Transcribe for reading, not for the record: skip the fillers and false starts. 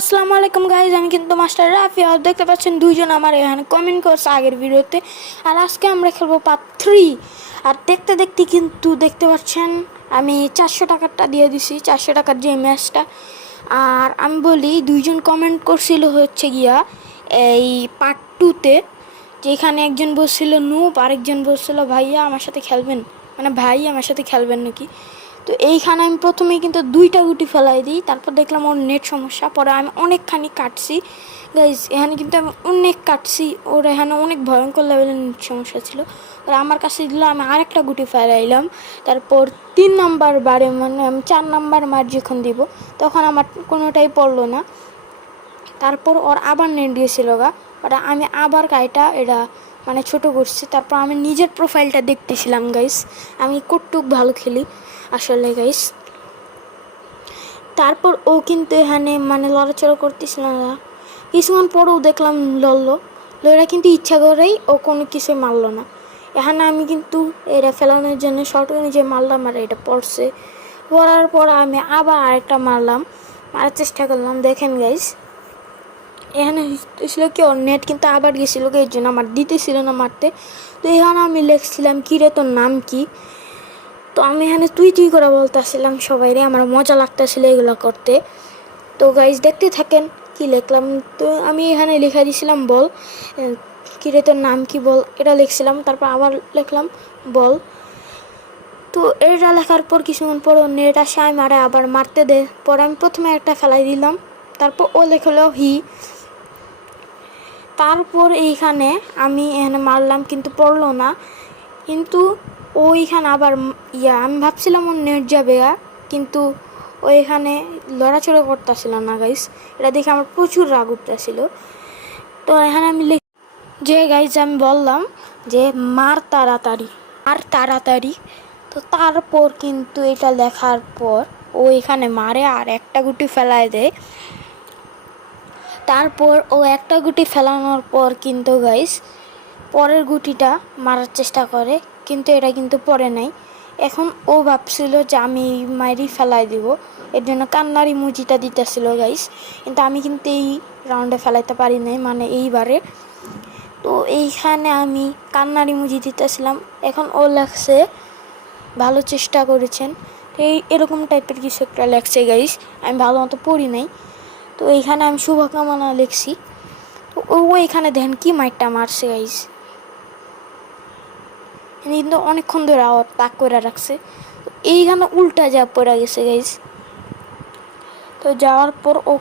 আসসালামু আলাইকুম গাইজ, আমি কিন্তু মাস্টার রাফি। আর দেখতে পাচ্ছেন দুইজন আমার এখানে কমেন্ট করছে আগের ভিডিওতে। আর আজকে আমরা খেলবো পার্ট 3। আর দেখতে দেখতে কিন্তু দেখতে পাচ্ছেন আমি 400 টাকারটা দিয়ে দিছি, 400 টাকার যে ম্যাচটা। আর আমি বলি দুইজন কমেন্ট করছিল হচ্ছে গিয়া এই পার্ট 2-তে, যেখানে একজন বলছিল নুপ, আরেকজন বলছিল ভাইয়া আমার সাথে খেলবেন, মানে ভাই আমার সাথে খেলবেন নাকি। তো এইখানে আমি প্রথমেই কিন্তু 2টা গুটি ফেলাই দিই, তারপর দেখলাম ওর নেট সমস্যা, পরে আমি অনেকখানি কাটছি গাইজ। এখানে কিন্তু আমি অনেক কাটছি, ওর এখানে অনেক ভয়ঙ্কর লেভেলের নেট সমস্যা ছিল। আর আমার কাছে দিল, আমি আরেকটা গুটি ফেলাইলাম। তারপর 3 নাম্বার বারে, মানে আমি 4 নাম্বার মার যখন দিব তখন আমার কোনোটাই পড়লো না। তারপর ওর আবার নেট দিয়েছিল গা, ওটা আমি আবার গাইটা এটা মানে ছোট করছি। তারপর আমি নিজের প্রোফাইলটা দেখতেছিলাম গাইস, আমি কতটুক ভালো খেলি আসলে গাইস। তারপর ও কিন্তু এখানে মানে লড়াচড়া করতেছিল না, কিছুক্ষণ পরেও দেখলাম লড়লো। লড়া কিন্তু ইচ্ছা করেই ও কোনো কিছু মারলো না। এখানে আমি কিন্তু এটা ফেলানোর জন্য শর্টগানে যে মারলাম আর এটা পড়ছে, পড়ার পর আমি আবার আরেকটা মারলাম, মারার চেষ্টা করলাম। দেখেন গাইস এখানে ছিল কি ওর নেট কিন্তু আবার গেছিলো, এর জন্য আমার দিতেছিল না মারতে। তো এখানে আমি লিখছিলাম কি রে তোর নাম কি। তো আমি এখানে তুই করে বলতেছিলাম সবাই রে, আমার মজা লাগতেছিল এগুলো করতে। তো গাইজ দেখতে থাকেন কি লিখলাম। তো আমি এখানে লেখা দিয়েছিলাম বল, কি রে তোর নাম কি বল, এটা লিখছিলাম। তারপর আবার লিখলাম বল। তো এটা লেখার পর কিছুক্ষণ পর নেট আসে, আমি মারে আবার মারতে দে। পরে আমি প্রথমে একটা ফেলাই দিলাম, তারপর ও লেখলো হি। তারপর এইখানে আমি এখানে মারলাম কিন্তু পড়লো না। কিন্তু ওইখানে আবার আমি ভাবছিলাম ওর নেট যাবে, কিন্তু ওইখানে লড়াচড়া করতেছিল না গাইস। এটা দেখে আমার প্রচুর রাগ উঠতেছিল। তো এখানে আমি যে গাইস আমি বললাম যে মার তাড়াতাড়ি, আর তাড়াতাড়ি। তো তারপর কিন্তু এটা লেখার পর ও এখানে মারে আর একটা গুটি ফেলায় দেয়। তারপর ও একটা গুটি ফেলানোর পর কিন্তু গাইস পরের গুটিটা মারার চেষ্টা করে, কিন্তু এটা কিন্তু পড়ে নাই। এখন ও ভাবছিল যে আমি মাইরি ফেলাই দিব, এর জন্য কান্নার ইমোজিটা দিতেছিল গাইস। কিন্তু আমি কিন্তু এই রাউন্ডে ফেলাইতে পারি নাই, মানে এইবারে। তো এইখানে আমি কান্নার ইমোজি দিতেছিলাম। এখন ও লেখছে ভালো চেষ্টা করেছেন, এরকম টাইপের কিছু একটা লেখছে গাইস, আমি ভালো মতো পড়ি নাই। তো এইখানে আমি শুভকামনা লিখছি। তো ও এখানে দেখেন কি মাইটটা মারছে গাইস, কিন্তু অনেকক্ষণ ধরে তাক করে রাখছে। তো এইখানে উল্টা যা পড়ে গেছে গাইস। তো যাওয়ার পর ও